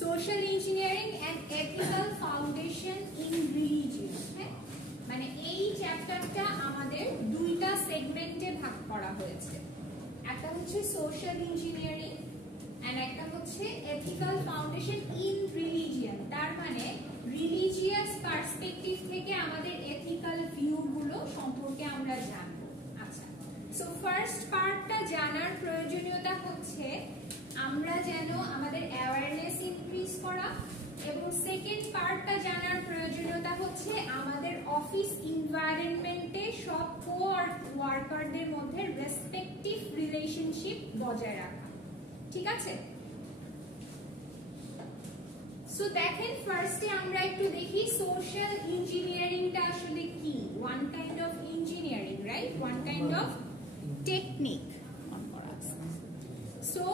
Social engineering and ethical foundation in religion. হ্যাঁ, মানে এই চ্যাপ্টারটা আমাদের দুইটা সেগমেন্টে ভাগ করা হয়েছে, একটা হচ্ছে সোশ্যাল ইঞ্জিনিয়ারিং এন্ড একটা হচ্ছে এথিক্যাল ফাউন্ডেশন ইন রিলিজিয়ন। তার মানে রিলিজিয়াস পার্সপেক্টিভ থেকে আমাদের এথিক্যাল ভিউ গুলো সম্পর্কে আমরা জানবো। আচ্ছা, সো ফার্স্ট পার্টটা জানার প্রয়োজনীয়তা হচ্ছে আমরা যেন আমাদের অ্যাওয়ারনেস ইনক্রিজ করা, এবং সেকেন্ড পার্টটা জানার প্রয়োজনীয়তা হচ্ছে আমাদের অফিস এনভায়রনমেন্টে সব ওয়ার্কারদের মধ্যে রেসপেক্টিভ রিলেশনশিপ বজায় রাখা। ঠিক আছে, সো দেখেন ফার্স্টে আমরা একটু দেখি সোশ্যাল ইঞ্জিনিয়ারিংটা আসলে কি। One kind of engineering, right, one kind of technique. So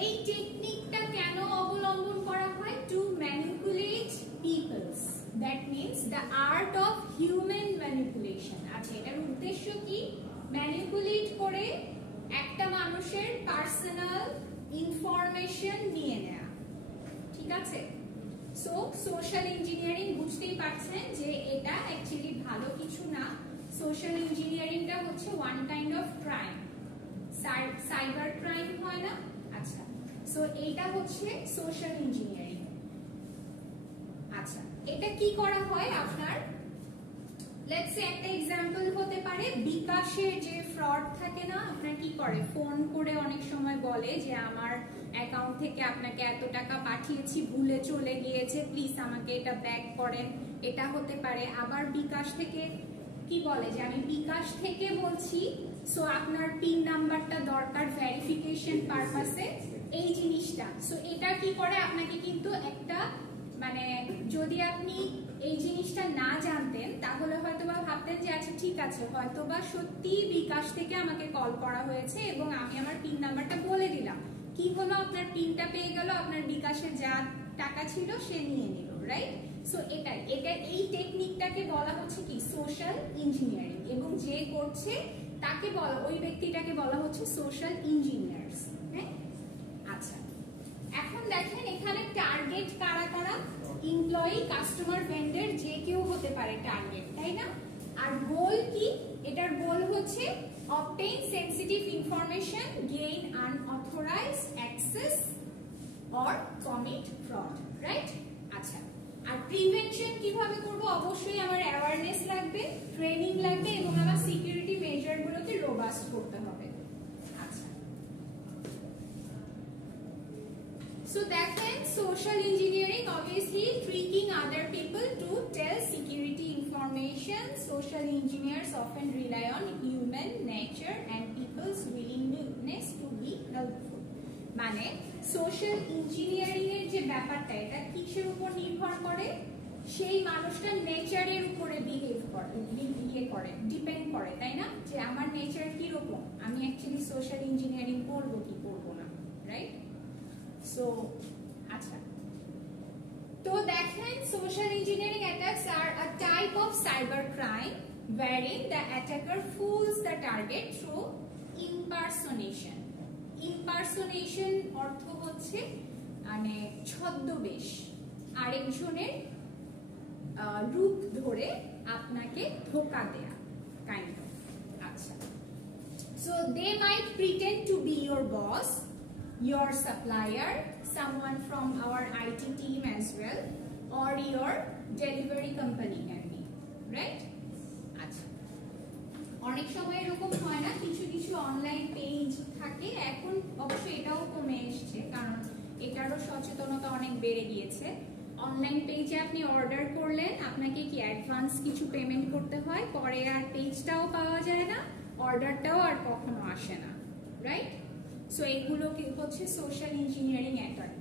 এই টেকনিকটা কেন অবলম্বন করা হয়? To manipulate peoples, that means the art of human manipulation. আচ্ছা, এটার উদ্দেশ্য কি? ম্যানিপুলেট করে একটা মানুষের পার্সোনাল ইনফরমেশন নিয়ে নেয়া। ঠিক আছে, সো সোশ্যাল ইঞ্জিনিয়ারিং বুঝতেই পারছেন যে এটা অ্যাকচুয়ালি ভালো কিছু না। সোশ্যাল ইঞ্জিনিয়ারিংটা হচ্ছে one kind of crime, cyber crime হয় না? আচ্ছা, সো এইটা হচ্ছে সোশ্যাল ইঞ্জিনিয়ারিং। আচ্ছা, এটা কি করা হয় আপনার, লেটস সে একটা एग्जांपल হতে পারে বিকাশের যে ফ্রড থাকে না, আপনার কি করে ফোন করে অনেক সময় বলে যে আমার অ্যাকাউন্ট থেকে আপনাকে এত টাকা পাঠিয়েছি, ভুলে চলে গিয়েছে, প্লিজ আমাকে এটা ব্যাক করেন। এটা হতে পারে। আবার বিকাশ থেকে কি বলে যে আমি বিকাশ থেকে বলছি, সো আপনার পিন নাম্বারটা দরকার ভেরিফিকেশন পারপাসে, এই জিনিসটা। সো এটা কি করে আপনাকে কিন্তু একটা মানে যদি আপনি এই জিনিসটা না জানতেন তাহলে হয়তোবা ভাবতেন যে আচ্ছা ঠিক আছে, হয়তোবা সত্যি বিকাশ থেকে আমাকে কল করা হয়েছে এবং আমি আমার পিন নাম্বারটা বলে দিলাম। কি হলো, আপনার পিনটা পেয়ে গেল, আপনার বিকাশে যা টাকা ছিল সে নিয়ে নিল, রাইট? সো এটা এই টেকনিকটাকে বলা হচ্ছে কি সোশ্যাল ইঞ্জিনিয়ারিং, এবং যে করছে তাকে বলা, ওই ব্যক্তিটাকে বলা হচ্ছে সোশ্যাল ইঞ্জিনিয়ার্স। হ্যাঁ, আচ্ছা, এখন দেখেন এখানে টার্গেট কারা কারা? এমপ্লয়ি, কাস্টমার, ভেন্ডর, যে কেউ হতে পারে টার্গেট, তাই না? আর গোল কি? এটার গোল হচ্ছে obtain sensitive information, gain unauthorized access or commit fraud, right? আচ্ছা, আর প্রিভেনশন কিভাবে করব? অবশ্যই আমার অ্যাওয়ারনেস লাগবে, ট্রেনিং লাগবে, এবং আমার সিকিউরিটি মেজার গুলোকে রোবাস্ট করতে হবে। আচ্ছা, so দেখেন social engineering obviously tricking other people to tell security information. Social engineers often rely on human nature and people's willingness to be helpful. মানে সোশ্যাল ইঞ্জিনিয়ারিং এর যে ব্যাপারটা, এটা কিসের উপর নির্ভর করে? সেই মানুষটার নেচারের উপরে ডিপেন্ড করে, তাই না? যে আমার নেচার কি রকম, আমি অ্যাকচুয়ালি সোশ্যাল ইঞ্জিনিয়ারিং করব কি করব না, রাইট? সো আচ্ছা, তো দেখেন social engineering attacks are a type of cyber crime wherein the attacker fools the target through impersonation. Impersonation অর্থ হচ্ছে মানে ছদ্মবেশ, আরেকজনের রূপ ধরে আপনাকে ধোঁকা দেয়া, কাইন্ড অফ। আচ্ছা, so they might pretend to be your boss, your supplier, someone from our IT team as well, or your delivery company can be, right? আচ্ছা, অনেক সময় এরকম হয় না, কিছু কিছু অনলাইন পেজ থাকে, এখন অবশ্যই এটাও কমে এসছে কারণ এটারও সচেতনতা অনেক বেড়ে গিয়েছে। অনলাইন পেজে আপনি অর্ডার করলেন, আপনাকে কি অ্যাডভান্স কিছু পেমেন্ট করতে হয়, পরে আর পেজটাও পাওয়া যায় না, অর্ডারটাও আর কখনো আসে না, রাইট? সো এগুলো কি হচ্ছে সোশ্যাল ইঞ্জিনিয়ারিং অ্যাটাক।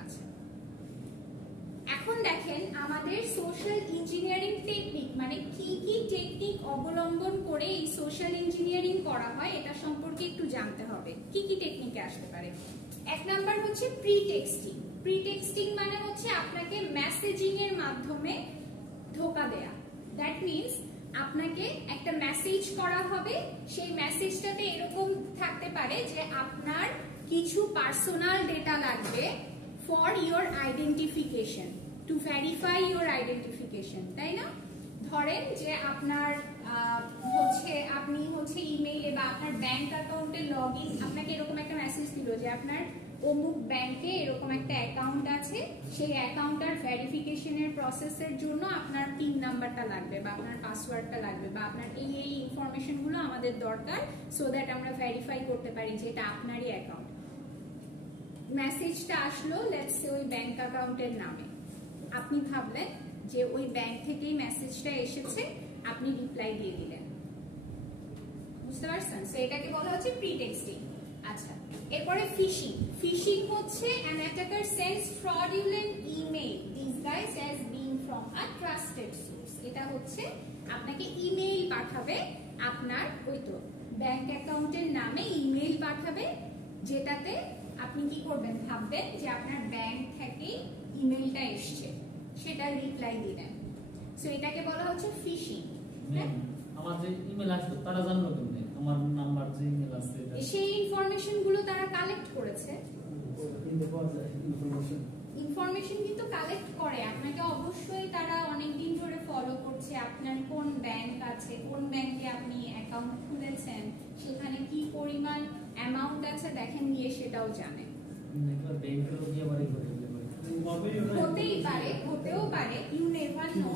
আচ্ছা, এখন দেখেন আমাদের সোশ্যাল ইঞ্জিনিয়ারিং টেকনিক মানে কি কি টেকনিক অবলম্বন করে এই সোশ্যাল ইঞ্জিনিয়ারিং করা হয় এটা সম্পর্কে একটু জানতে হবে। কি কি টেকনিকে আসতে পারে? এক নাম্বার হচ্ছে প্রিটেক্সটিং। প্রিটেক্সটিং মানে হচ্ছে আপনাকে মেসেজিং এর মাধ্যমে ধোঁকা দেয়া। দ্যাট মিন্স আপনাকে একটা মেসেজ করা হবে, সেই মেসেজটাতে এরকম থাকতে পারে যে আপনার কিছু পার্সোনাল ডেটা লাগবে for your identification, to verify your identification, তাই না? ধরেন যে আপনার আপনি ইমেইলে বা আপনার ব্যাংক অ্যাকাউন্টে লগ ইন, আপনাকে এরকম একটা মেসেজ দিল যে আপনার অমুক ব্যাংকে এরকম একটা অ্যাকাউন্ট আছে, সেই অ্যাকাউন্টটার ভেরিফিকেশনের প্রসেসের জন্য আপনার পিন নাম্বারটা লাগবে বা আপনার পাসওয়ার্ডটা লাগবে বা আপনার এই ইনফরমেশনগুলো আমাদের দরকার, সো দ্যাট আমরা ভেরিফাই করতে পারি যে এটা আপনারই অ্যাকাউন্ট। মেসেজটা আসলো লেটস সে ওই ব্যাংক অ্যাকাউন্টের নামে, আপনি ভাবলেন যে ওই ব্যাংক থেকেই মেসেজটা এসেছে, আপনি রিপ্লাই দিয়ে দিলেন, বুঝতে পারছেন? সো এটাকে বলা হচ্ছে প্রিটেক্সটিং। আচ্ছা, এরপরে ফিশিং। ফিশিং হচ্ছে an attacker sends fraudulent email disguised as being from a trusted source। এটা হচ্ছে আপনাকে ইমেইল পাঠাবে, আপনার ওই তো ব্যাংক অ্যাকাউন্টের নামে ইমেইল পাঠাবে, যেটাতে আপনি কি করবেন, ভাববেন যে আপনার ব্যাংক থেকে ইমেইলটা এসছে, সেটা রিপ্লাই দিবেন। সো এটাকে বলা হচ্ছে ফিশিং। আমার যে ইমেল আসবে তারা জানলো কেমনে আমার নাম্বার যে ইমেল আছে, সেই ইনফরমেশন গুলো তারা কালেক্ট করেছে। ইনফরমেশন কিন্তু কালেক্ট করে, আপনাকে অবশ্যই তারা অনেকদিন ধরে ফলো করছে, আপনার কোন ব্যাংক আছে, কোন ব্যাংকে আপনি অ্যাকাউন্ট খুলেছেন, সেখানে কি পরিমাণ অ্যামাউন্ট আছে দেখেন নিয়ে, সেটাও জানে। হতেই পারে, হতেও পারে, ইউ নেভার নো,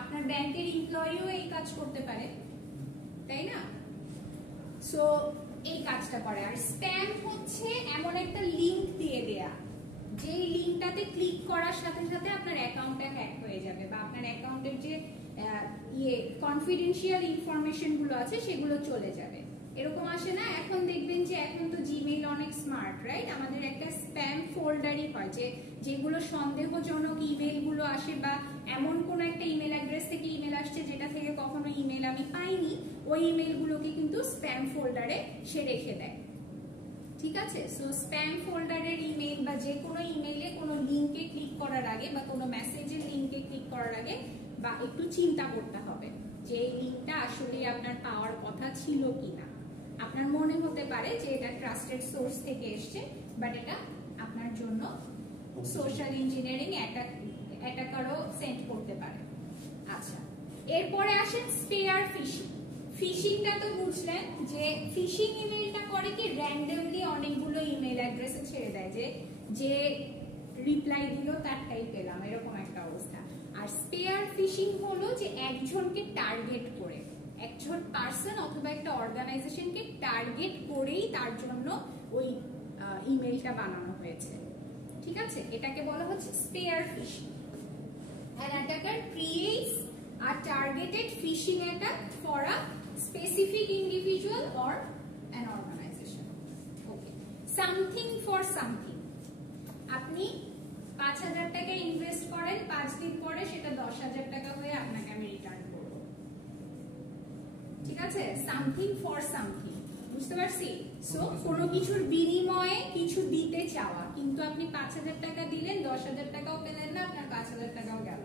আপনার ব্যাংকের এমপ্লয়িও এই কাজ করতে পারে, তাই না? সো এই কাজটা করে। আর স্প্যাম হচ্ছে এমন একটা লিংক দিয়ে দেয়া, যেই লিংকটাতে ক্লিক করার সাথে সাথে আপনার অ্যাকাউন্টটা হ্যাক হয়ে যাবে বা আপনার অ্যাকাউন্টের যে কনফিডেন্সিয়াল ইনফরমেশন গুলো আছে সেগুলো চলে যাবে। এরকম আসে না, এখন দেখবেন যে এখন তো জিমেইল অনেক স্মার্ট, রাইট? আমাদের একটা স্প্যাম ফোল্ডারই হয়, যেগুলো সন্দেহজনক ইমেইল গুলো আসে বা এমন কোন একটা ইমেল অ্যাড্রেস থেকে ইমেল আসছে যেটা থেকে কখনো ইমেল আমি পাইনি, ওই ইমেল গুলোকে কিন্তু স্প্যাম ফোল্ডারে সে রেখে দেয়, ঠিক আছে? সো স্প্যাম ফোল্ডারের ইমেইল বা যে কোনো ইমেইলে কোনো লিংকে ক্লিক করার আগে বা কোনো মেসেজের লিংকে ক্লিক করার আগে বা একটু চিন্তা করতে হবে যে এই লিংকটা আসলে আপনার পাওয়ার কথা ছিল কিনা। আপনার মনে হতে পারে যে এটা ট্রাস্টেড সোর্স থেকে এসছে, বাট এটা আপনার জন্য সোশ্যাল ইঞ্জিনিয়ারিং অ্যাটাকারও সেন্ড করতে পারে। আচ্ছা, এরপরে আসেন স্পেয়ার ফিশিং। ফিশিংটা তো বুঝলেন যে ফিশিং ইমেইলটা করে কি র্যান্ডমলি অনেকগুলো ইমেল অ্যাড্রেসে ছেড়ে দেয়, যে রিপ্লাই দিল তারটাই পেলাম, এরকম একটা অবস্থা। আর স্পেয়ার ফিশিং হলো যে একজনকে টার্গেট করে, একজন পার্সন অথবা একটা অর্গানাইজেশনকে টার্গেট করেই তার জন্য ওই ইমেইলটা বানানো হয়েছে, ঠিক আছে? এটাকে বলা হচ্ছে spear phishing. An attacker creates a targeted phishing attack for a specific individual or an organization. Okay. Something for something. আপনি ৫,০০০ টাকা ইনভেস্ট করেন, ৫ দিন পরে সেটা ১০,০০০ টাকা হয়ে আপনাকে আমি রিটার্ন করব, ঠিক আছে? সামথিং ফর সামথিং, বুঝতে পারছি? সো কোনো কিছুর বিনিময়ে কিছু দিতে চাওয়া, কিন্তু আপনি ৫,০০০ টাকা দিলেন, ১০,০০০ টাকাও পেলেন না, আপনার ৫,০০০ টাকাও গেল,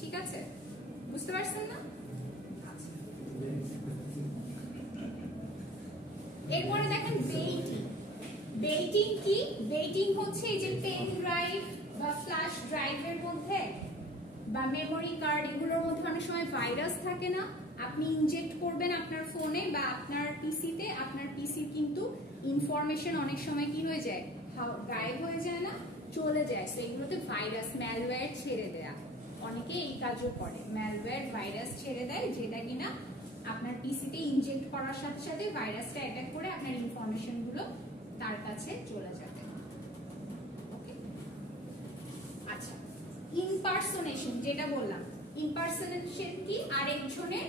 ঠিক আছে? বুঝতে পারছেন না? এরপরে দেখেন বেইটিং। বেইটিং কি? বেইটিং হচ্ছে এই যে পেন ড্রাইভ বা ফ্ল্যাশ ড্রাইভের মধ্যে বা মেমোরি কার্ড, এগুলোর মধ্যে অনেক সময় ভাইরাস থাকে না, আপনি ইনজেক্ট করবেন আপনার ফোনে বা আপনার পিসিতে, আপনার পিসির কিন্তু ইনফরমেশন অনেক সময় কি হয়ে যায়, গায়েব হয়ে যায় না, চলে যায়। তো এগুলোতে ভাইরাস, ম্যালওয়্যার ছেড়ে দেয়া, অনেকে এই কাজও করে, ম্যালওয়্যার ভাইরাস ছেড়ে দেয়, যেটা কিনা আপনার পিসিতে ইনজেক্ট করার সাথে সাথে ভাইরাসটা অ্যাটাক করে আপনার ইনফরমেশন গুলো তার কাছে চলে যাবে। ওকে, আচ্ছা, ইমপারসোনেশন যেটা বললাম, ইমপারসোনেশন কি? আরেকজনের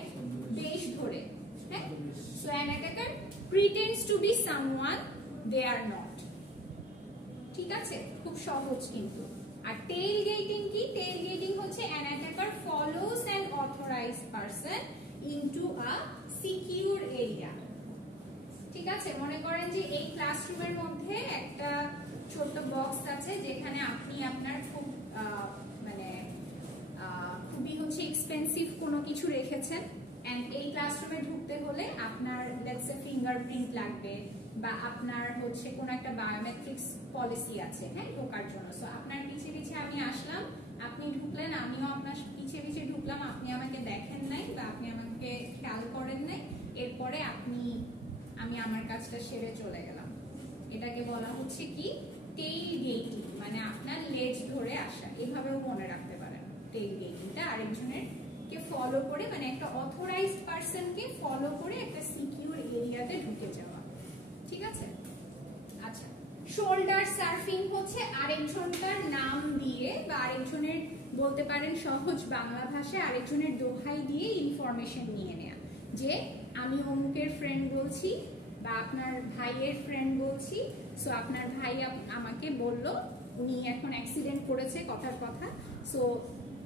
বেশ ধরে, হ্যাঁ? So an attacker pretends to be someone they are not, ঠিক আছে? খুব সহজ কিন্তু। আর টেল গেটিং কি? টেল গেটিং হচ্ছে an attacker follows an authorised person into a secure area, ঠিক আছে? মনে করেন যে এই ক্লাসরুমের মধ্যে একটা ছোট বক্স আছে যেখানে আপনি আপনার খুব খুবই হচ্ছে এক্সপেন্সিভ কোনো কিছু রেখেছেন, এন্ড এই ক্লাসরুমে ঢুকতে হলে আপনার লেটস সে ফিঙ্গারপ্রিন্ট লাগবে বা আপনার হচ্ছে কোনো একটা বায়োমেট্রিক্স পলিসি আছে, হ্যাঁ, ঢোকার জন্য। সো আপনার পিছে পিছে আমি আসলাম, আপনি ঢুকলেন, আমিও আপনার পিছে পিছে ঢুকলাম, আপনি আমাকে দেখেন নাই বা আপনি আমাকে খেয়াল করেন নাই, এরপরে আমি আমার কাজটা সেরে চলে গেলাম। এটাকে বলা হচ্ছে কি টেইল গেটিং, মানে আপনার লেজ ধরে আসা। এভাবেও মনে রাখতে পারেন টেইল গেটিংটা, আরেকজনের কে ফলো করে, মানে একটা অথরাইজড পারসনকে ফলো করে একটা সিকিউর এরিয়াতে ঢুকে যাওয়া, ঠিক আছে? আচ্ছা, শোল্ডার সার্ফিং হচ্ছে আরেকজনকার নাম দিয়ে বা আরেকজনের, বলতে পারেন সহজ বাংলা ভাষায়, আরেকজনের দোহাই দিয়ে ইনফরমেশন নিয়ে নেয়া, যে আমি অমুকের ফ্রেন্ড বলছি বা আপনার ভাইয়ের ফ্রেন্ড বলছি, সো আপনার ভাই আমাকে বলল উনি এখন অ্যাক্সিডেন্ট করেছে, কথার কথা, সো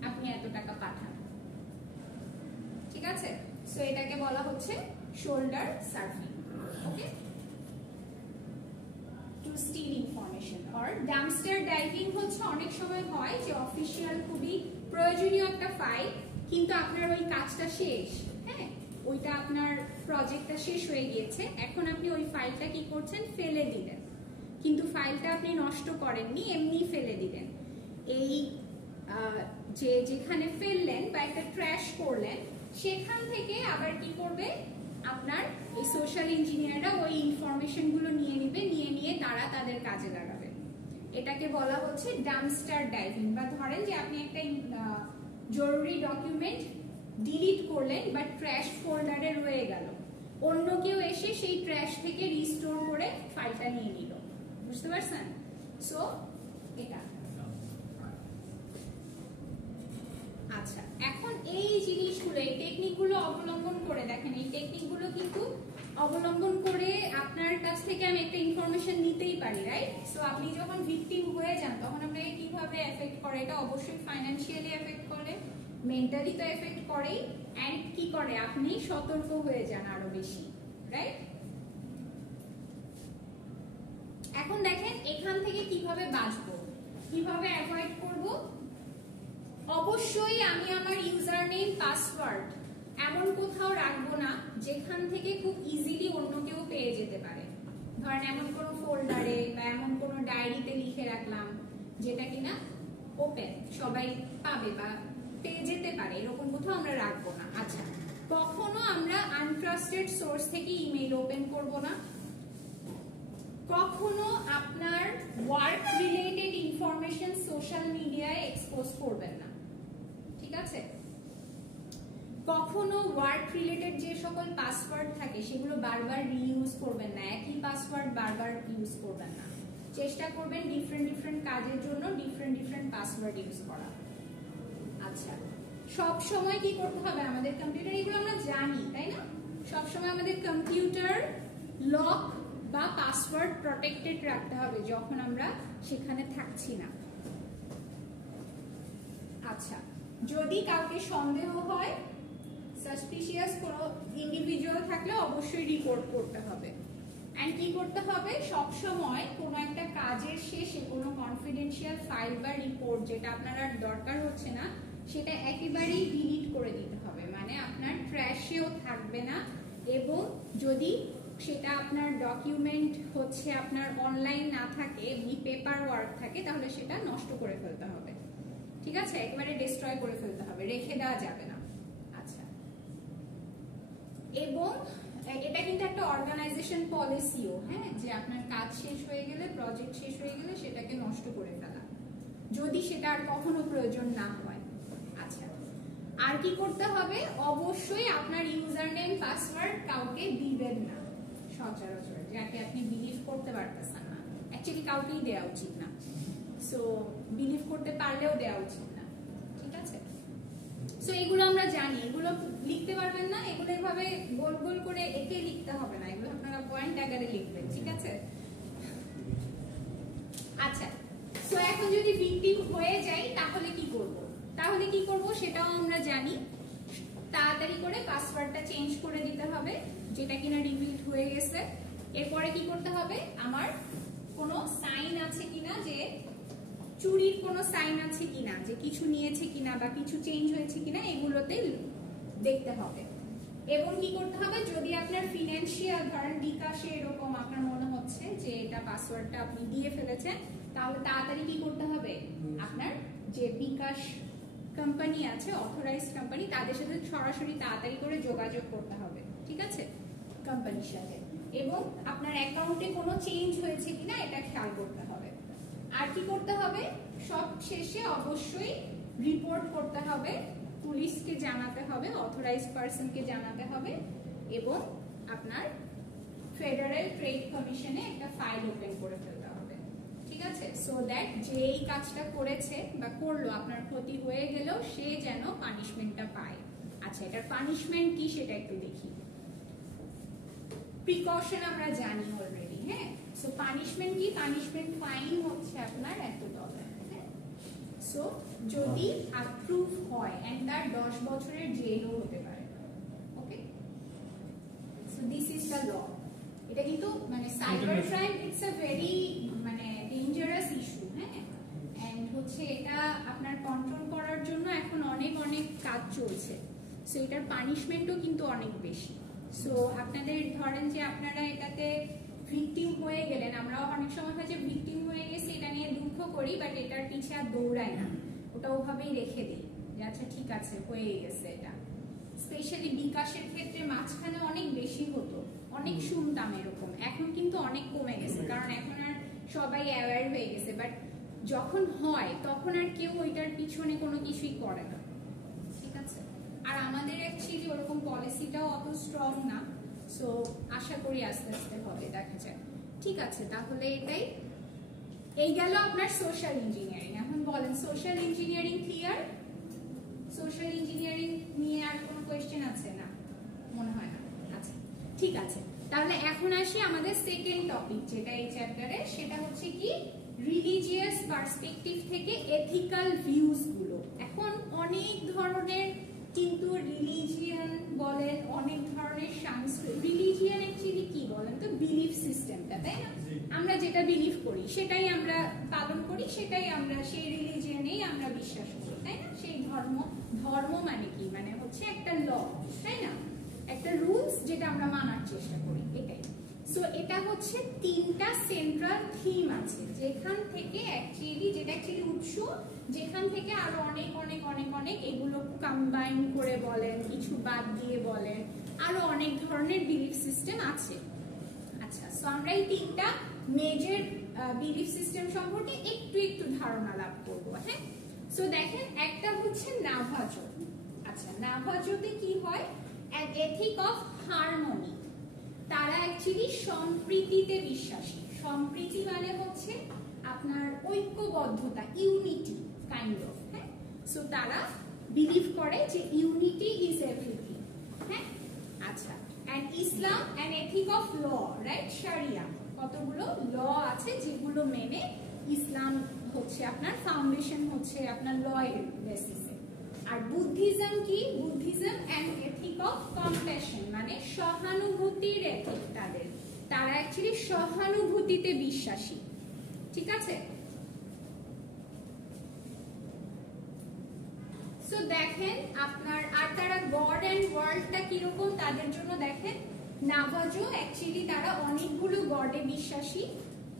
আপনি এত টাকা পাঠান, ঠিক আছে? সো এটাকে বলা হচ্ছে শোল্ডার সার্ফিং। ওকে, টু স্টিল ইনফরমেশন। আর ডাম্পস্টার ডাইভিং হচ্ছে অনেক সময় হয় যে অফিসিয়াল খুবই প্রয়োজনীয় একটা ফাইল, কিন্তু আপনার ওই কাজটা শেষ, হ্যাঁ, ওইটা আপনার প্রজেক্টটা শেষ হয়ে গিয়েছে, এখন আপনি ওই ফাইলটা কি করছেন, ফেলে দিলেন, কিন্তু ফাইলটা আপনি নষ্ট করেননি, এমনি ফেলে দিলেন। এই যেখানে ফেললেন বা একটা ট্র্যাশ করলেন, সেখান থেকে আবার কি করবে, আপনার এই সোশ্যাল ইঞ্জিনিয়াররা ওই ইনফরমেশন গুলো নিয়ে নিয়ে তারা তাদের কাজে লাগাবে। এটাকে বলা হচ্ছে ডাম্পস্টার ডাইভিং। বা ধরেন যে আপনি একটা জরুরি ডকুমেন্ট ডিলিট করলেন বা ট্র্যাশ ফোল্ডারে রয়ে গেল, অন্য কেউ এসে সেই ট্র্যাশ থেকে রিস্টোর করে ফাইলটা নিয়ে নিল, বুঝতে পারছেন? সো এটা। আচ্ছা, এখন এই জিনিসগুলো, এই টেকনিকগুলো অবলম্বন করে দেখেন, এই টেকনিকগুলো কিন্তু অবলম্বন করে আপনার কাছ থেকে আমি একটা ইনফরমেশন নিতেই পারি, রাইট? সো আপনি যখন ভিকটিম হয়ে যান তখন আপনাকে কিভাবে এফেক্ট করে? এটা অবশ্যই ফাইন্যান্সিয়ালি এফেক্ট করে, মেন্টালি তো এফেক্ট করেই, এন্ড কি করে, আপনি সতর্ক হয়ে যান আরো বেশি, রাইট? এখন দেখেন এখান থেকে কিভাবে বাঁচবো, কিভাবে অ্যাভয়েড করব। অবশ্যই আমি আমার ইউজার নেম পাসওয়ার্ড এমন কোথাও রাখবো না যেখান থেকে খুব ইজিলি অন্য কেউ পেয়ে যেতে পারে। ধরেন এমন কোনো ফোল্ডারে বা এমন কোনো ডায়েরিতে লিখে রাখলাম যেটা কিনা ওপেন, সবাই পাবে বা পেয়ে যেতে পারে, এরকম কোথাও আমরা রাখবো না। আচ্ছা, কখনো আমরা আনট্রাস্টেড সোর্স থেকে ইমেইল ওপেন করব না। কখনো আপনার ওয়ার্ক রিলেটেড ইনফরমেশন সোশ্যাল মিডিয়ায় এক্সপোজ করবেন না, ঠিক আছে? কখনো ওয়ার্ক রিলেটেড যে সকল পাসওয়ার্ড থাকে সেগুলো বারবার রিইউজ করবেন না, একই পাসওয়ার্ড বারবার ইউজ করবেন না। চেষ্টা করবেন ডিফারেন্ট কাজের জন্য ডিফারেন্ট পাসওয়ার্ড ইউজ করা। আচ্ছা, সব সময় কি করতে হবে, আমাদের কম্পিউটার, এগুলো আমরা জানি তাই না, সব সময় আমাদের কম্পিউটার লক বা পাসওয়ার্ড প্রটেক্টেড রাখতে হবে যখন আমরা সেখানে থাকছি না। আচ্ছা, যদি কাউকে সন্দেহ হয়, সাসপিশিয়াস কোনো ইন্ডিভিজুয়াল থাকলে অবশ্যই রিপোর্ট করতে হবে। এন্ড কি করতে হবে, সব সময় কোনো একটা কাজের শেষে কোনো কনফিডেন্সিয়াল ফাইল বা রিপোর্ট যেটা আপনার আর দরকার হচ্ছে না সেটা একেবারেই ডিলিট করে দিতে হবে, মানে আপনার ট্র্যাশেও থাকবে না। এবং যদি সেটা আপনার ডকুমেন্ট হচ্ছে আপনার অনলাইন না থাকে, এমনি পেপার ওয়ার্ক থাকে, তাহলে সেটা নষ্ট করে ফেলতে হবে, ঠিক আছে? একেবারে ডিস্ট্রয় করে ফেলতে হবে, রেখে দেওয়া যাবে না। আচ্ছা, এবং এটা কিন্তু একটা অর্গানাইজেশন পলিসিও, হ্যাঁ, যে আপনার কাজ শেষ হয়ে গেলে, প্রজেক্ট শেষ হয়ে গেলে সেটাকে নষ্ট করে ফেলা, যদি সেটা আর কখনো প্রয়োজন না হয়। আচ্ছা, আর কি করতে হবে, অবশ্যই আপনার ইউজার নেম পাসওয়ার্ড কাউকে দিবেন না সচরাচর, যাকে আপনি বিলিভ করতে পারতেছেন না। অ্যাকচুয়ালি কাউকেই দেওয়া উচিত না, সো বিলিভ করতে পারলেও দেওয়া উচিত না, ঠিক আছে? সো এগুলো আমরা জানি, এগুলো লিখতে পারবেন না, এগুলো এভাবে গোল গোল করে এঁকে লিখতে হবে না, এগুলো আপনারা পয়েন্ট আকারে লিখবেন, ঠিক আছে? আচ্ছা, সো এখন যদি ভিকটিম হয়ে যাই তাহলে কি করব? সেটাও আমরা জানি। তাড়াতাড়ি করে পাসওয়ার্ডটা চেঞ্জ করে দিতে হবে যেটা কিনা রিভিলড হয়ে গেছে। এরপরে কি করতে হবে, আমার কোনো সাইন আছে কিনা, যে চুরির কোনো সাইন আছে কিনা, যে কিছু নিয়েছে কিনা বা কিছু চেঞ্জ হয়েছে কিনা, এগুলোতে দেখতে হবে। এবং কি করতে হবে, যদি আপনার ফিনান্সিয়াল ধরেন বিকাশে এরকম আপনার মনে হচ্ছে যে এটা পাসওয়ার্ডটা আপনি দিয়ে ফেলেছেন, তাহলে তাড়াতাড়ি কি করতে হবে, আপনার যে বিকাশ কোম্পানি আছে, অথরাইজড কোম্পানি, তাদের সাথে সরাসরি তাড়াতাড়ি করে যোগাযোগ করতে হবে, ঠিক আছে, কোম্পানির সাথে। এবং আপনার অ্যাকাউন্টে কোনো চেঞ্জ হয়েছে কিনা এটা খেয়াল করতে হবে। আর কি করতে হবে, সব শেষে অবশ্যই রিপোর্ট করতে হবে, পুলিশকে জানাতে হবে, অথরাইজড পারসনকে জানাতে হবে, এবং আপনার ফেডারেল ট্রেড কমিশনে একটা ফাইল ওপেন করে ফেলতে হবে, ঠিক আছে, সো দ্যাট যে এই কাজটা করেছে বা করলো, আপনার ক্ষতি হয়ে গেলেও সে যেন পানিশমেন্টটা পায়। আচ্ছা, এটার পানিশমেন্ট কি সেটা একটু দেখি। প্রিকশন আমরা জানি অলরেডি, হ্যাঁ, সো পানিশমেন্ট কি, পানিশমেন্ট ফাইন হচ্ছে আপনার $1, হ্যাঁ, সো যদি অ্যাপ্রুভ হয় এন্ড তার 10 বছরের জেলও হতে পারে। Okay, so this is the law. এটা কিন্তু মানে cyber crime, it's a very মানে ডেঞ্জারাস ইস্যু, হ্যাঁ, এন্ড হচ্ছে এটা আপনার কন্ট্রোল করার জন্য এখন অনেক অনেক কাজ চলছে, সো এটার পানিশমেন্টও কিন্তু অনেক বেশি। সো আপনাদের ধরেন যে আপনারা এটাতে ভিকটিম হয়ে গেলেন, আমরাও অনেক সময় হয় যে ভিকটিম হয়ে গেছি এটা নিয়ে দুঃখ করি, বাট এটার পিছে আর দৌড়াই না, ওটা ওভাবেই রেখে দিই যে আচ্ছা ঠিক আছে হয়ে গেছে। এটা স্পেশালি বিকাশের ক্ষেত্রে মাঝখানে অনেক বেশি হতো, অনেক শুনতাম এরকম, এখন কিন্তু অনেক কমে গেছে, কারণ এখন আর সবাই অ্যাওয়্যার হয়ে গেছে, বাট যখন হয় তখন আর কেউ ওইটার পিছনে কোনো কিছুই করে না, ঠিক আছে। আর আমাদের অ্যাকচুয়ালি ওরকম পলিসিটাও অত স্ট্রং না, সো আশা করি আস্তে আস্তে হবে, দেখা যাক, ঠিক আছে। তাহলে এটাই, এই গেল আপনার সোশ্যাল ইঞ্জিনিয়ারিং। এখন বলেন social engineering clear? Social engineering নিয়ে আর কোনো কোয়েশ্চেন আছে? না, মনে হয় না। আচ্ছা, ঠিক আছে, তাহলে এখন আসি আমাদের সেকেন্ড টপিক যেটা এই চ্যাপ্টারে, সেটা হচ্ছে কি রিলিজিয়াস পার্সপেক্টিভ থেকে এথিক্যাল ভিউজ গুলো। এখন অনেক ধরনের কিন্তু রিলিজিয়ান বলেন, অনেক ধরনের সংস্কৃতি, রিলিজিয়ান অ্যাকচুয়ালি কি বলেন তো, বিলিফ সিস্টেমটা, তাই না? আমরা যেটা বিলিভ করি সেটাই আমরা পালন করি, সেটাই আমরা সেই রিলিজিয়ানেই আমরা বিশ্বাস করি, তাই না? সেই ধর্ম, ধর্ম মানে কি, মানে হচ্ছে একটা ল, তাই না, একটা রুলস যেটা আমরা মানার চেষ্টা করি, এটাই। সো এটা হচ্ছে তিনটা সেন্ট্রাল থিম আছে, যেখান থেকে অ্যাকচুয়ালি, যেটা অ্যাকচুয়ালি উৎস, যেখান থেকে আরো অনেক অনেক অনেক অনেক এগুলো কম্বাইন করে বলেন, কিছু বাদ দিয়ে বলেন, আরো অনেক ধরনের বিলিফ সিস্টেম আছে। আচ্ছা, সো আমরা এই তিনটা মেজর বিলিফ সিস্টেম সম্পর্কে একটু একটু ধারণা লাভ করবো, হ্যাঁ। সো দেখেন, একটা হচ্ছে নাভাজো। আচ্ছা, নাভাজোতে কি হয়, an ethic of harmony, তারা অ্যাকচুয়ালি সম্প্রীতিতে বিশ্বাসী। সম্প্রীতি মানে হচ্ছে আপনার ঐক্যবদ্ধতা, ইউনিটি কাইন্ড অফ, হ্যাঁ। সো তারা বিলিভ করে যে ইউনিটি ইজ এভরিথিং, হ্যাঁ। আচ্ছা, and Islam an ethic of law, right, sharia, কতগুলো ল আছে যেগুলো মেনে ইসলাম হচ্ছে আপনার ফাউন্ডেশন, হচ্ছে আপনার ল এর বেসিসে। আর বুদ্ধিজম কি, Buddhism and ethic of compassion, মানে সহানুভূতির এথিক তাদের, তারা অ্যাকচুয়ালি সহানুভূতিতে বিশ্বাসী, ঠিক আছে। সো দেখেন আপনার, আর তারা গড এন্ড ওয়ার্ল্ডটা কিরকম তাদের জন্য, দেখেন নাভাজো অ্যাকচুয়ালি তারা অনেকগুলো গডে বিশ্বাসী।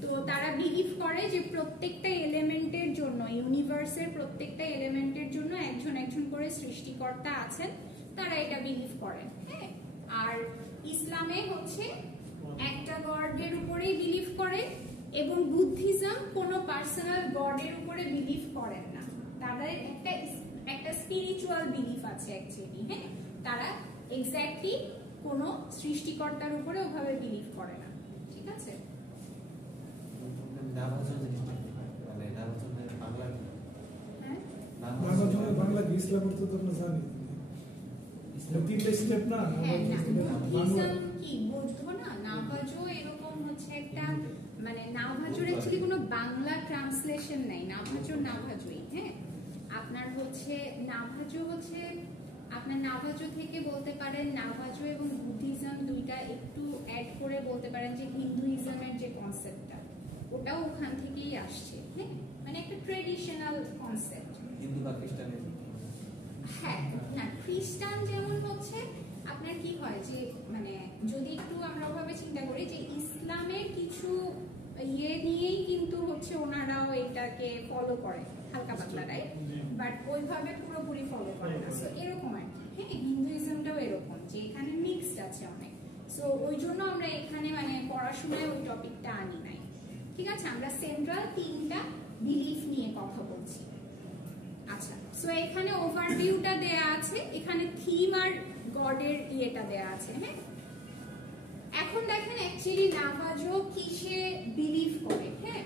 তো তারা বিলিভ করে যে প্রত্যেকটা এলিমেন্টের জন্য, ইউনিভার্সের প্রত্যেকটা এলিমেন্টের জন্য একজন একজন করে সৃষ্টিকর্তা আছেন, তারা এটা বিলিভ করেন, হ্যাঁ। আর ইসলামে হচ্ছে একটা গডের উপরেই বিলিভ করে, এবং বুদ্ধিজম কোনো পার্সোনাল গডের উপরে বিলিভ করেন না, তাদের একটা স্পিরিচুয়াল বিলিফ আছে অ্যাকচুয়ালি, হ্যাঁ। তারা এক্স্যাক্টলি কোনো সৃষ্টিকর্তার উপরে ওভাবে বিলিভ করে না, ঠিক আছে। বাংলা কি ইসলাম অর্থ তো আমরা জানি, তিনটে স্টেপ না, বুদ্ধিজম কি বৌদ্ধ না, নাভাজো এরকম হচ্ছে একটা, মানে নাভাজোর অ্যাকচুয়ালি কোনো বাংলা ট্রান্সলেশন নাই, নাভাজো নাভাজোই, হ্যাঁ। আপনার হচ্ছে নাভাজো হচ্ছে আপনার নাভাজো থেকে বলতে পারেন, নাভাজো এবং বুদ্ধিজম দুইটা একটু অ্যাড করে বলতে পারেন যে হিন্দুইজমের যে কনসেপ্টটা, ওটাও ওখান থেকেই আসছে, হ্যাঁ, মানে একটা ট্রেডিশনাল কনসেপ্ট। হিন্দু বা খ্রিস্টানের, হ্যাঁ, না খ্রিস্টান যেমন হচ্ছে আপনার কি হয় যে মানে যদি একটু আমরা ওভাবে চিন্তা করি যে ইসলামের কিছু ইয়ে নিয়েই কিন্তু হচ্ছে ওনারাও এটাকে ফলো করে হালকা পাতলা, রাইট? বাট ওইভাবে পুরোপুরি ফলো করে না। সো এরকম আর কি, হ্যাঁ, হিন্দুইজমটাও এরকম যে এখানে মিক্সড আছে অনেক। সো ওই জন্য আমরা এখানে মানে পড়াশোনায় ওই টপিকটা আনি নাই, ঠিক আছে? আমরা সেন্ট্রাল 3টা বিলিফ নিয়ে কথা বলছি। আচ্ছা, সো এখানে ওভারভিউটা দেয়া আছে, এখানে থিম আর গডের ইয়েটা দেয়া আছে, হ্যাঁ। এখন দেখেন অ্যাকচুয়ালি নাভাজো কিসে বিলিভ করে, হ্যাঁ,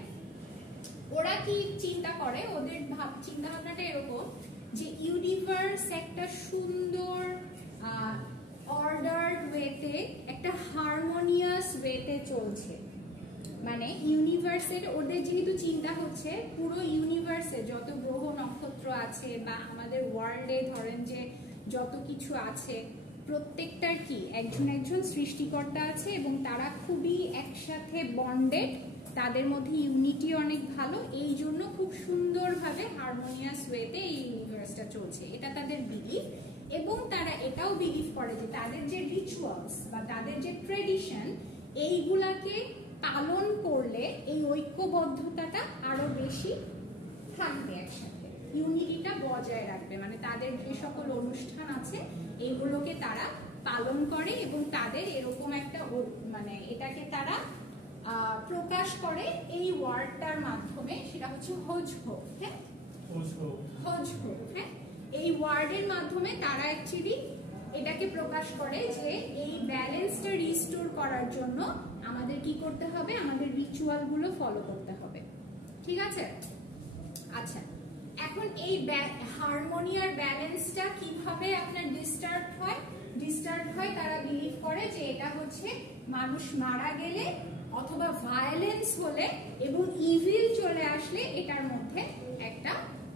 ওরা কি চিন্তা করে, ওদের চিন্তা ভাবনাটা এরকম যে ইউনিভার্স একটা সুন্দর অর্ডারড ওয়েতে, একটা হারমোনিয়াস ওয়েতে চলছে। মানে ইউনিভার্সের ওদের যেহেতু চিন্তা হচ্ছে পুরো ইউনিভার্সে যত গ্রহ নক্ষত্র আছে বা আমাদের ওয়ার্ল্ডে ধরেন যে যত কিছু আছে প্রত্যেকটার কি একজন একজন সৃষ্টিকর্তা আছে এবং তারা খুবই একসাথে বন্ডেড, তাদের মধ্যে ইউনিটি অনেক ভালো, এই জন্য খুব সুন্দরভাবে হারমোনিয়াস ওয়েতে এই ইউনিভার্সটা চলছে, এটা তাদের বিলিফ। এবং তারা এটাও বিলিভ করে যে তাদের যে রিচুয়ালস বা তাদের যে ট্রেডিশন এইগুলাকে পালন করলে এই ঐক্যবদ্ধতাটা আরো বেশি থাকবে, একসাথে ইউনিটিটা বজায় রাখবে। মানে তাদের যে সকল অনুষ্ঠান আছে এগুলোকে তারা পালন করে এবং তাদের এরকম একটা মানে এটাকে তারা প্রকাশ করে এই ওয়ার্ডটার মাধ্যমে, সেটা হচ্ছে হোজহো, হ্যাঁ, হোজহো, হ্যাঁ, এই ওয়ার্ডের মাধ্যমে তারা অ্যাকচুয়ালি এটাকে প্রকাশ করে যে এই ব্যালেন্সটা রিস্টোর করার জন্য আমাদের কি করতে হবে, আমাদের রিচুয়াল গুলো ফলো করতে হবে, ঠিক আছে? আচ্ছা, এখন এই হারমোনি আর ব্যালেন্সটা কিভাবে আপনার ডিস্টার্ব হয় তারা বিলিভ করে যে এটা হচ্ছে মানুষ মারা গেলে অথবা ভায়োলেন্স হলে এবং ইভিল চলে আসলে এটার মধ্যে একটা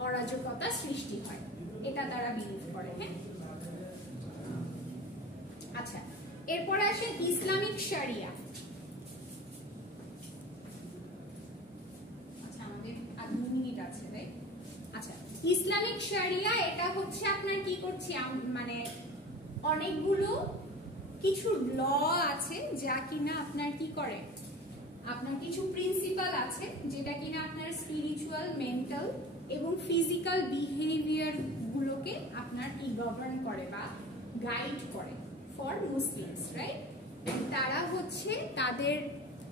অরাজকতা সৃষ্টি হয়, এটা তারা বিলিভ করে, হ্যাঁ। আচ্ছা, এরপরে আসে ইসলামিক শরিয়া। আচ্ছা, আমাদের আর 2 মিনিট আছে, রাইট? আচ্ছা, ইসলামিক শরিয়া এটা হচ্ছে আপনার কি করছি মানে অনেকগুলো কিছু ল আছে যা কিনা আপনার কি করে, আপনার কিছু প্রিন্সিপাল আছে যেটা কিনা আপনার স্পিরিচুয়াল, মেন্টাল এবং ফিজিক্যাল বিহেভিয়ার গুলোকে আপনার কি গভর্ন করে বা গাইড করে ফর মুসলিমস, রাইট? তারা হচ্ছে তাদের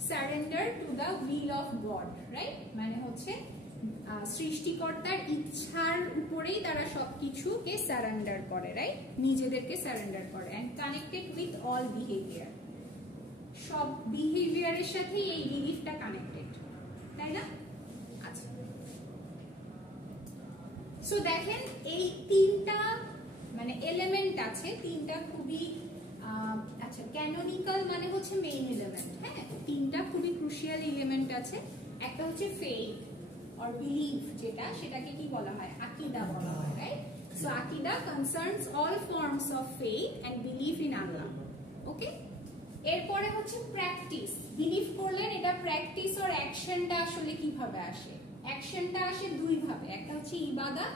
surrender to the will of god, right? মানে হচ্ছে সৃষ্টিকর্তার ইচ্ছার উপরেই তারা সবকিছুকে সারেন্ডার করে, রাইট? নিজেদেরকে সারেন্ডার করে and connected with all behaviour, সব বিহেভিয়ারের সাথে এই বিলিফটা কানেক্টেড, তাই না? আচ্ছা, সো দেখেন এই 3টা মানে এলিমেন্ট আছে, 3টা খুবই আচ্ছা, ক্যানোনিক্যাল মানে হচ্ছে মেইন এলিমেন্ট, হ্যাঁ, 3টা খুবই ক্রুশিয়াল এলিমেন্ট আছে। একটা হচ্ছে ফেইথ অর বিলিফ, যেটা সেটাকে কি বলা হয়, আকীদা বলা হয়, রাইট? সো আকীদা concerns all forms of faith and belief in Allah, okay. এরপরে হচ্ছে প্র্যাকটিস, বিলিভ করলেন, এটা প্র্যাকটিস অর অ্যাকশনটা আসলে কিভাবে আসে? অ্যাকশনটা আসে 2 ভাবে, একটা হচ্ছে ইবাদত,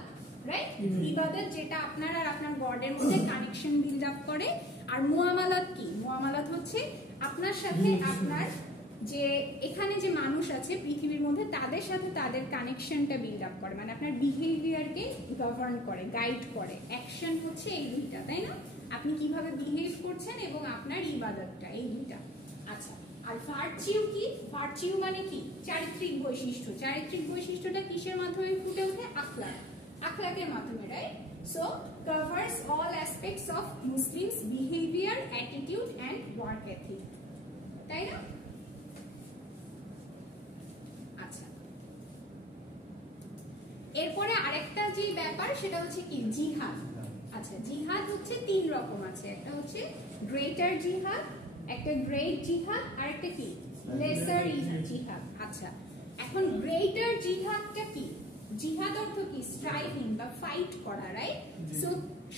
রাইট? ইবাদত যেটা আপনার আর আপনার গডের মধ্যে কানেকশন বিল্ড আপ করে, আর মুআমালাত কি? মুআমালাত হচ্ছে আপনার সাথে আপনার যে এখানে যে মানুষ আছে পৃথিবীর মধ্যে তাদের সাথে তাদের কানেকশনটা বিল্ড আপ করে, মানে আপনার বিহেভিয়ারকে গভর্ন করে, গাইড করে। অ্যাকশন হচ্ছে এই 2টা, তাই না? আপনি কিভাবে বিহেভ করছেন এবং আপনার ইবাদতটা, এই 2টা। আচ্ছা, আর ভার্চিউ কি? ভার্চিউ মানে কি? চারিত্রিক বৈশিষ্ট্য। চারিত্রিক বৈশিষ্ট্যটা কিসের মাধ্যমে ফুটে ওঠে? আখলাক, আখলাকের মাধ্যমে, right? So covers all aspects of Muslims behaviour, attitude and work ethic, তাই না? আচ্ছা, এরপরে আরেকটা যে ব্যাপার সেটা হচ্ছে কি, জিহাদ। আচ্ছা, জিহাদ হচ্ছে 3 রকম আছে, একটা হচ্ছে গ্রেটার জিহাদ, একটা গ্রেট জিহাদ, আর একটা কি লেসার জিহাদ। আচ্ছা, এখন গ্রেটার জিহাদটা কি? জিহাদ অর্থ কি? স্ট্রাইভিং বা ফাইট করা, রাইট? সো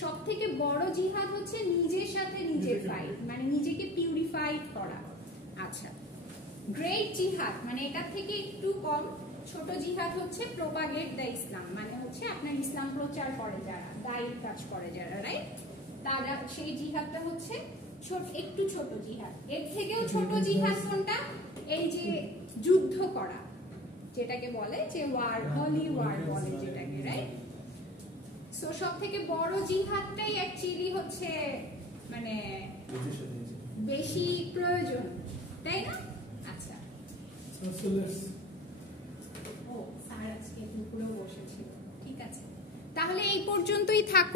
সবথেকে বড় জিহাদ হচ্ছে নিজের সাথে নিজের ফাইট, মানে নিজেকে পিউরিফাইড করা। আচ্ছা, গ্রেট জিহাদ মানে এটা থেকে একটু কম ছোট জিহাদ হচ্ছে প্রপাগেট দ্য ইসলাম, মানে হচ্ছে আপনার ইসলাম প্রচার করে যারা, গাইড কাজ করে যারা, রাইট? তারা সেই জিহাদটা হচ্ছে একটু ছোট জিহাদ। এর থেকেও ছোট জিহাদ কোনটা? এই যে যুদ্ধ করা, যেটাকে বলে যে ওয়ার, হলি ওয়ার বলে যেটাকে, রাইট? সো সব থেকে বড় জিহাদটাই অ্যাকচুয়ালি হচ্ছে মানে বেশি প্রয়োজন, তাই না? আচ্ছা, ও স্যার আজকে দুপুরেও বসেছিল, ঠিক আছে, তাহলে এই পর্যন্তই থাক।